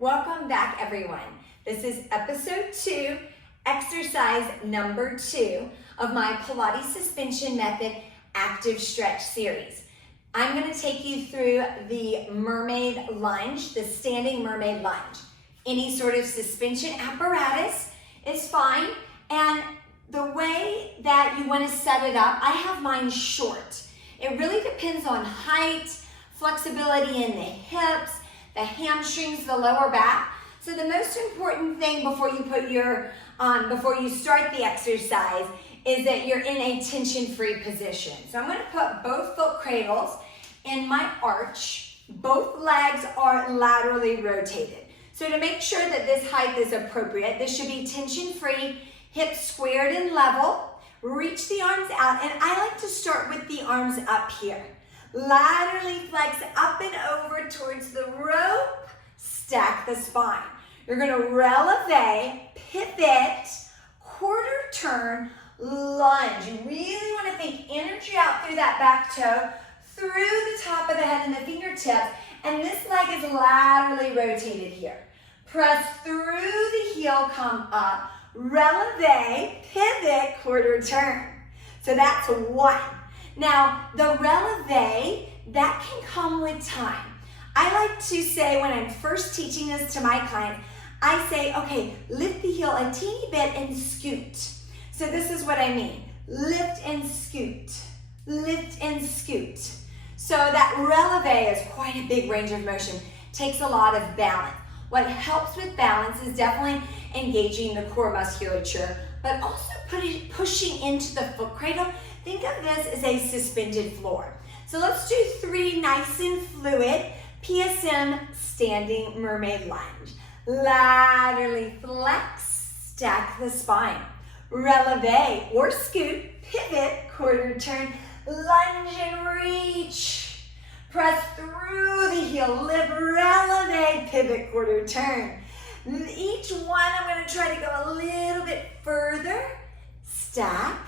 Welcome back, everyone. This is episode 2, exercise number 2 of my Pilates Suspension Method Active Stretch series. I'm going to take you through the Mermaid Lunge, the standing Mermaid Lunge. Any sort of suspension apparatus is fine, and the way that you want to set it up, I have mine short. It really depends on height, flexibility in the hips, the hamstrings, the lower back. So the most important thing before you start the exercise is that you're in a tension-free position. So I'm going to put both foot cradles in my arch. Both legs are laterally rotated. So to make sure that this height is appropriate, this should be tension-free, hips squared and level. Reach the arms out, and I like to start with the arms up here. Laterally flex up and over towards the rope, stack the spine. You're going to releve, pivot, quarter turn, lunge. You really want to think energy out through that back toe, through the top of the head and the fingertips, and this leg is laterally rotated here. Press through the heel, come up, releve, pivot, quarter turn. So that's 1. Now, the releve, that can come with time. I like to say when I'm first teaching this to my clients, I say, okay, lift the heel a teeny bit and scoot. So this is what I mean. Lift and scoot. Lift and scoot. So that releve is quite a big range of motion. Takes a lot of balance. What helps with balance is definitely engaging the core musculature, but also pushing into the foot cradle. Think of this as a suspended floor. So let's do 3 nice and fluid PSM standing mermaid lunge. Laterally flex, stack the spine. Releve or scoot, pivot, quarter turn, lunge and reach. Press through the heel, lift, releve, pivot, quarter turn. Each one, I'm going to try to go a little bit further. Stack,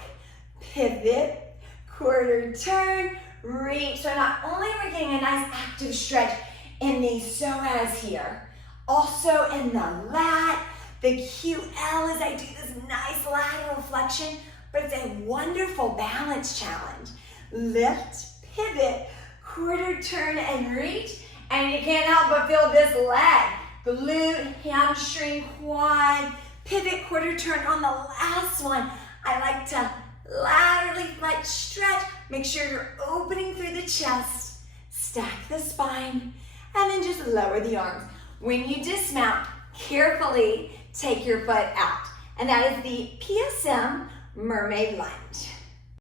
pivot, quarter turn, reach. So not only are we getting a nice active stretch in the psoas here, also in the lat, the QL as I do this nice lateral flexion, but it's a wonderful balance challenge. Lift, pivot, quarter turn and reach, and you can't help but feel this leg. Glute, hamstring, quad, pivot, quarter turn. On the last one, I like to laterally flex, stretch. Make sure you're opening through the chest. Stack the spine, and then just lower the arms. When you dismount, carefully take your foot out. And that is the PSM Mermaid Lunge.